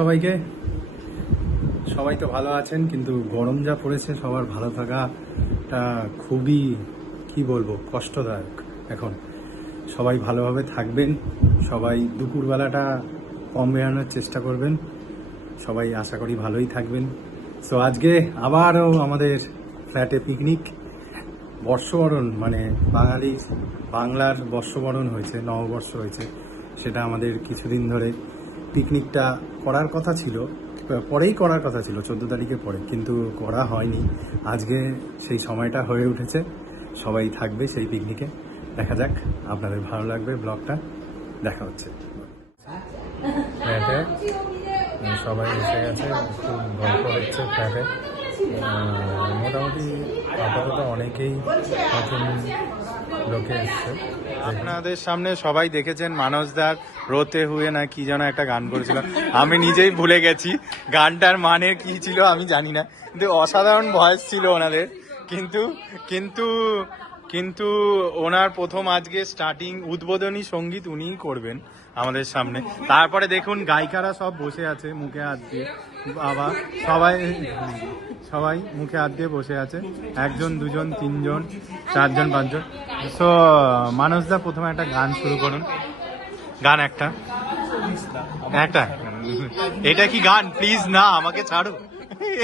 সবাইকে। সবাই তো ভালো আছেন, কিন্তু গরম যা পড়েছে সবার ভালো থাকাটা খুবই কি বলবো কষ্টদায়ক। এখন সবাই ভালোভাবে থাকবেন, সবাই দুপুরবেলাটা কম বেরানোর চেষ্টা করবেন, সবাই আশা করি ভালোই থাকবেন। সো আজকে আবারও আমাদের ফ্ল্যাটে পিকনিক, বর্ষবরণ, মানে বাংলার বর্ষবরণ হয়েছে, নববর্ষ হয়েছে। সেটা আমাদের কিছুদিন ধরে পিকনিকটা করার কথা ছিল, পরেই করার কথা ছিল 14 তারিখে পরে, কিন্তু করা হয়নি। আজকে সেই সময়টা হয়ে উঠেছে, সবাই থাকবে সেই পিকনিকে। দেখা যাক, আপনাদের ভালো লাগবে ব্লগটা। দেখা হচ্ছে। ফ্ল্যাটে সবাই এসে গেছে, খুব গল্প হচ্ছে ফ্ল্যাটে। মোটামুটি আপাতত অনেকেই নতুন লোকে এসছে। আপনাদের সামনে সবাই দেখেছেন মানসদার রোতে হুয়ে না কি যেন একটা গান করেছিল, আমি নিজেই ভুলে গেছি গানটার মানে কি ছিল আমি জানি না, কিন্তু অসাধারণ ভয়েস ছিল ওনাদের। কিন্তু কিন্তু কিন্তু ওনার প্রথম আজকে স্টার্টিং উদ্বোধনী সঙ্গীত উনিই করবেন আমাদের সামনে। তারপরে দেখুন গায়িকারা সব বসে আছে মুখে হাত দিয়ে, বাবা সবাই মুখে হাত দিয়ে বসে আছে, 1 জন 2 জন 3 জন 4 জন 5 জন। সো মানসদা প্রথমে একটা গান শুরু করুন। গান একটা এটা কি গান? প্লিজ না, আমাকে ছাড়ো।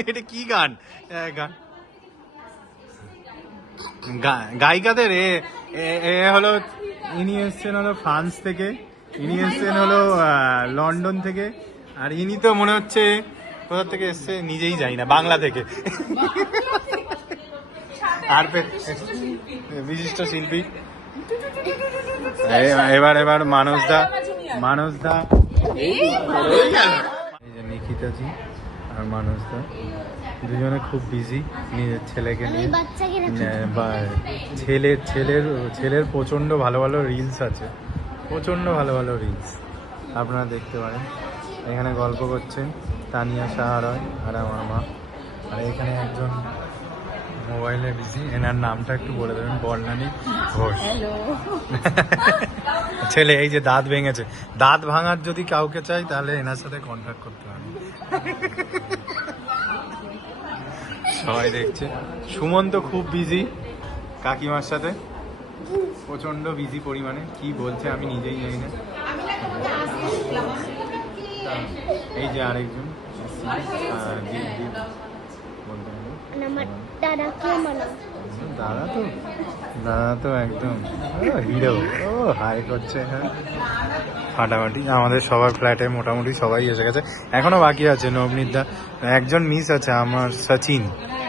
এটা কি গান? গান গায়িকাদের এ হলো, ইনি এসছেন হলো ফ্রান্স থেকে, ইনি এসছেন হলো লন্ডন থেকে, আর ইনি তো মনে হচ্ছে কোথা থেকে এসছে নিজেই যাই না, বাংলা থেকে। আর বিশিষ্ট শিল্পী। এবার মানসদা এই যে নিকিতাজি আর মানসদা দুজনে খুব বিজি নিজের ছেলেকে নিয়ে। ছেলের প্রচন্ড ভালো ভালো রিলস আছে, প্রচন্ড ভালো ভালো রিলস আপনারা দেখতে পারেন। এখানে গল্প করছেন তানিয়া সাহারয় আর আমার মা, আর এখানে একজন মোবাইলে বিজি। এনার নামটা একটু বলে দেবেন? বর্ণালী ঘোষ। ছেলে এই যে দাঁত ভেঙেছে, দাঁত ভাঙার যদি কাউকে চাই তাহলে এনার সাথে কন্ট্যাক্ট করতে হবে। সবাই দেখছে। সুমন্ত খুব বিজি কাকিমার সাথে, প্রচন্ড বিজি পরিমাণে, কি বলছে আমি নিজেই জানি না। এই যে আরেকজন দাদা তো একদম হিরো, ও হাই করছে। হ্যাঁ, ফাটাফাটি। আমাদের সবার ফ্ল্যাটে মোটামুটি সবাই এসে গেছে, এখনো বাকি আছে নবনীতদা, একজন মিস আছে আমার,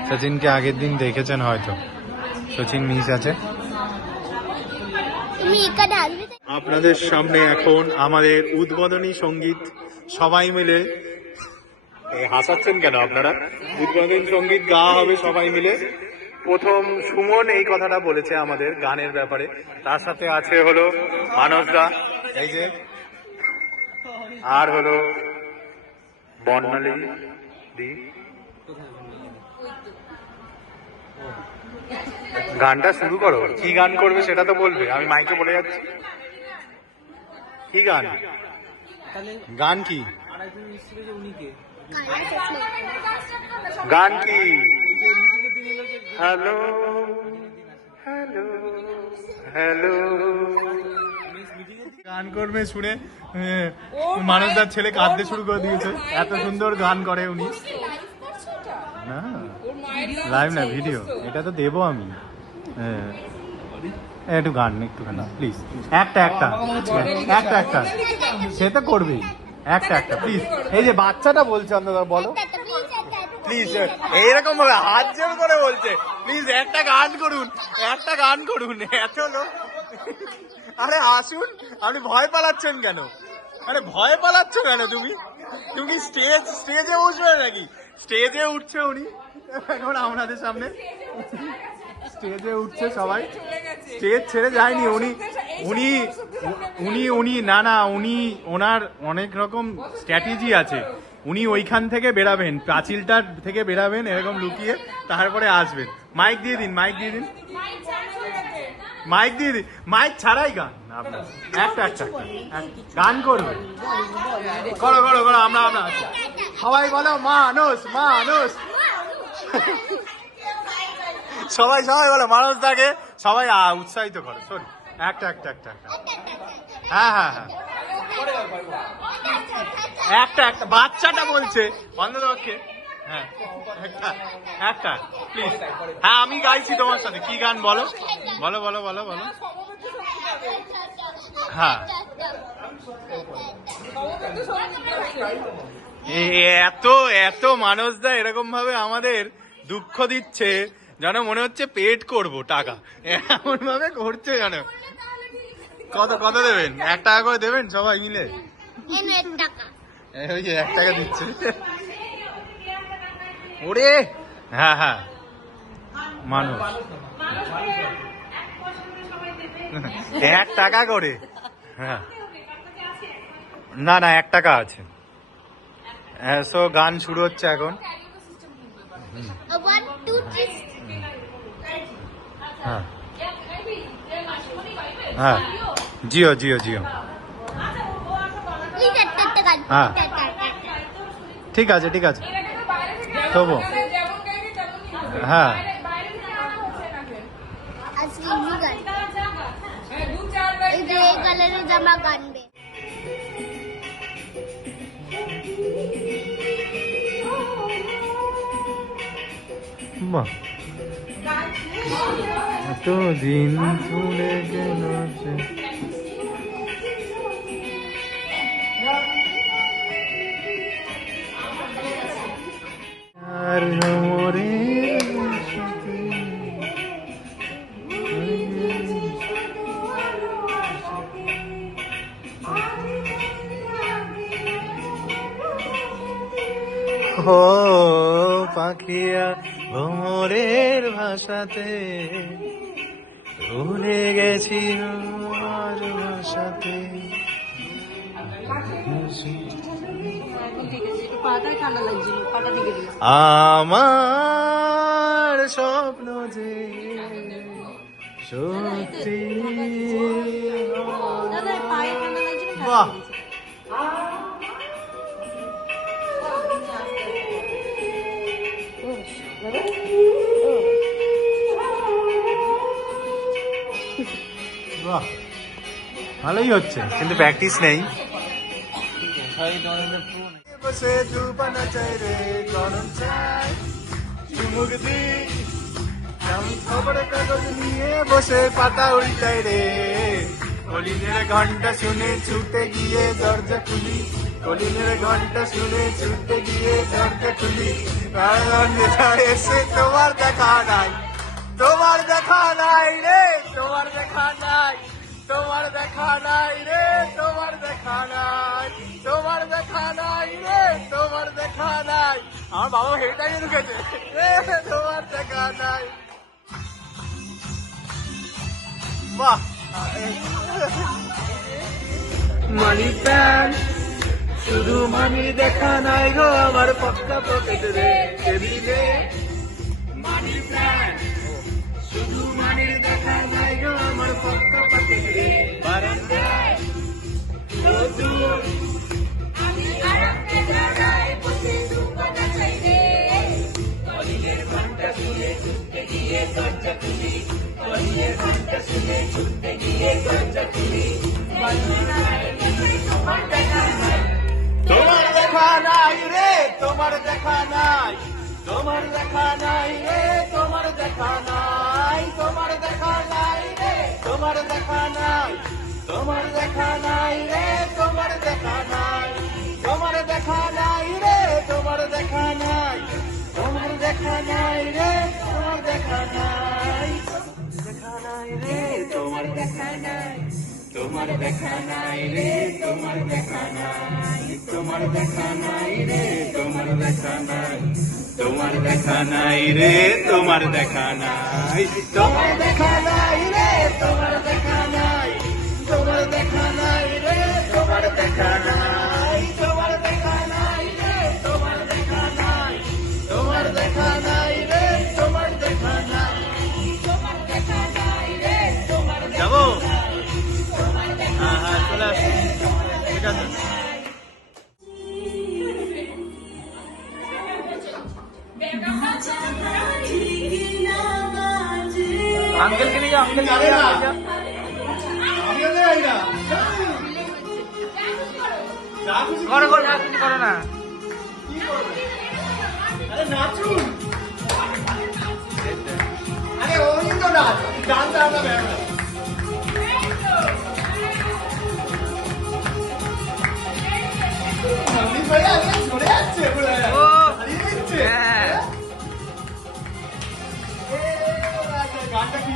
সচিনকে আগের দিন দেখেছেন হয়তো, সচিন মিস আছে। আপনাদের সামনে এখন আমাদের উদ্বোধনী সঙ্গীত, সবাই মিলে। হাসাচ্ছেন কেন আপনারা? উদ্বোধনী সঙ্গীত গাওয়া হবে সবাই মিলে। প্রথম সুমন এই কথাটা বলেছে আমাদের গানের ব্যাপারে, তার সাথে আছে হলো মানসদা, এই যে, আর হলো বর্ণালী দি। গানটা শুরু করো, কি গান করবে সেটা তো বলবে, আমি মাইকে বলে যাচ্ছি। কি গান? গান কি? গান কি? হ্যালো হ্যালো হ্যালো গান করবে শুনে মানসদার ছেলে কাঁদতে শুরু করে দিয়েছে, এত সুন্দর গান করে উনি। না লাইভ না, ভিডিও, এটা তো দেবো আমি। হ্যাঁ, একটু গান একটুখানি প্লিজ, একটা সে তো করবেই, একটা প্লিজ। এই যে বাচ্চাটা বলছে অন্তত বলো প্লিজ, এইরকম ভাবে হাত জোর করে বলছে, প্লিজ একটা গান করুন, এত লোক। আরে আসুন, আপনি ভয় পালাচ্ছেন কেন? তুমি স্টেজে বসবে নাকি? স্টেজে উঠছে উনি এখন আমাদের সামনে, স্টেজে উঠছে সবাই, স্টেজ ছেড়ে যায়নি উনি না উনি, ওনার অনেক রকম স্ট্র্যাটেজি আছে। উনি ওইখান থেকে বেরাবেন, পাঁচিলটার থেকে বেরাবেন এরকম লুকিয়ে, তারপরে আসবেন। মাইক দিয়ে দিন। মাইক দিয়ে দি, মাইক ছাড়াই গান আপনার একটা একটা গান করবে। করো করো করো, আমরা আমরা আছি। সবাই বলো মানুষ মানুষ, সবাই সবাই বলো মানুষ থাকে, সবাই উৎসাহিত করে। সরি, একটা একটা একটা একটা, হ্যাঁ হ্যাঁ হ্যাঁ, একটা একটা, বাচ্চাটা বলছে অন্ধপক্ষে। হ্যাঁ একটা একটা প্লিজ। হ্যাঁ আমি গাইছি তোমার সাথে, কি গান বলো বলো বলো বলো বলো। হ্যাঁ এত এত মানুষদা এরকম ভাবে আমাদের দুঃখ দিচ্ছে যেন মনে হচ্ছে পেট করবো টাকা, এমন ভাবে করছে যেন। কত কত দেবেন? 1 টাকা করে দেবেন সবাই মিলে? ওই যে 1 টাকা দিচ্ছে। ওরে হ্যাঁ হ্যাঁ, মানুষ 1 টাকা করে। হ্যাঁ না না 1 টাকা আছে। হ্যাঁ সো গান শুরু হচ্ছে এখন। হ্যাঁ হ্যাঁ জিও জিও জিও, হ্যাঁ ঠিক আছে ঠিক আছে তবু। হ্যাঁ জামা গানবে। বাহ, এতদিন চলে গেল সে। আর মোরের সাথে ও পাখিয়া ভোরের ভাষাতে ভুলে গেছি আমার ভাষাতে। আমার স্বপ্ন যে সত্যি। বাহ, বাহ, ভালোই হচ্ছে কিন্তু প্র্যাকটিস নেই। বসে দুপানা চাই রে গরম চাই চুমুক দি, খবর কাগজ নিয়ে বসে পাতা উল্টাই রে। কলিনের ঘন্টা শুনে ছুটে গিয়ে দরজা খুলি, কলিনের ঘন্টা শুনে ছুটে গিয়ে দরজা খুলি। এসে তোমার দেখা নাই, তোমার দেখা নাই রে, তোমার দেখা নাই, তোমার দেখা নাই রে, তোমার দেখা নাই, তোমার দেখা নাই রে, তোমার দেখা নাই। আমার বাবা হেঁটাই ঢুকেছে, তোমার দেখা নাই। বাহ, মানি প্যান্ট শুধু মানি দেখা নাই গো আমার পক্কা পকেট রে টেবিলে। মানি প্যান্ট শুধু মানির দেখা নাই গো আমার পক্কা পকেট রে বারান্দায়। আমি আরামে দাঁড়াই বসে দুপানা চাই রে, কলিনের ঘন্টা শুনে ছুটতে গিয়ে দরজা খুলি, কলিনের ঘন্টা শুনে ছুটতে গিয়ে দরজা খুলি। তোমার দেখা নাই, তোমার দেখা নাই রে, তোমার দেখা নাই, তোমার দেখা নাই রে, তোমার দেখা নাই, তোমার দেখা নাই রে, তোমার দেখা নাই, তোমার দেখা নাই রে, তোমার দেখা নাই, তোমার দেখা নাই রে, তোমার দেখা নাই, তোমার দেখা নাই রে, তোমার দেখা নাই, দেখা নাই রে, তোমার দেখা নাই, তোমার দেখা নাই রে, তোমার দেখা নাই, তোমার দেখা নাই রে, তোমার দেখা নাই, তোমার দেখা নাই রে, তোমার দেখা নাই, তোমার দেখা নাই রে, তোমার দেখা নাই, তোমার দেখা নাই রে, তোমার দেখা নাই, তোমার দেখা নাই রে, তোমার দেখা নাই, তোমার দেখা নাই রে, তোমার দেখা নাই, তোমার দেখা নাই রে, তোমার আঙ্কেলকে নিয়ে যাও, আঙ্কেল আরে না। আমিও তো যাই না। যা খুশি করো করো, আর কিছু করো না। কি করবে? আরে নাচুন। আরে ওই তো নাচ, ডান্স আমরা ব্যাপার। মম্মি ভাই আগে ঝরে যাচ্ছে বলে। ও, হারিয়ে দিচ্ছে। হ্যাঁ। গানটা কি?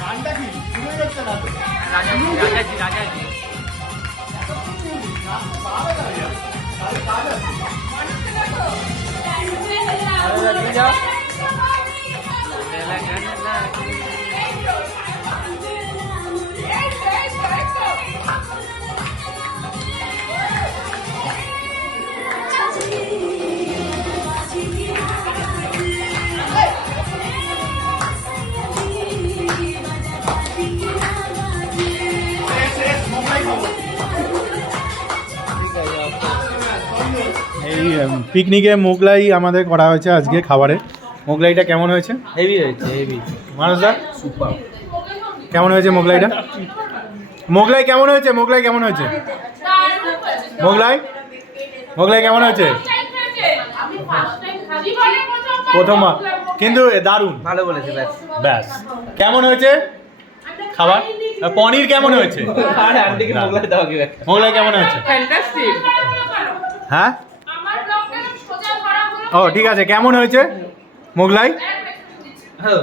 গানটা কি? শুনে যাচ্ছে না তো। রাজাজি রাজাজি রাজাজি। আরে রাজি যাও। এই পিকনিকে মোগলাই আমাদের করা হয়েছে আজকে খাবারে। মোগলাইটা কেমন হয়েছে হেভি হয়েছে, হেভি। মানুষদা? সুপার। কেমন হয়েছে মোগলাইটা? মোগলাই কেমন হয়েছে? মোগলাই কেমন হয়েছে? মোগলাই মোগলাই কেমন হয়েছে? প্রথমবার কিন্তু দারুণ। ভালো বলেছে, ব্যাস। ব্যাস কেমন হয়েছে খাবার? পনির কেমন হয়েছে? আর আন্টিকে মোগলাই দাও কি ব্যাস। মোগলাই কেমন হয়েছে? ফ্যান্টাস্টিক। হ্যাঁ ও ঠিক আছে, কেমন হয়েছে মোগলাই? হ্যালো।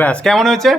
ব্যাস কেমন হয়েছে?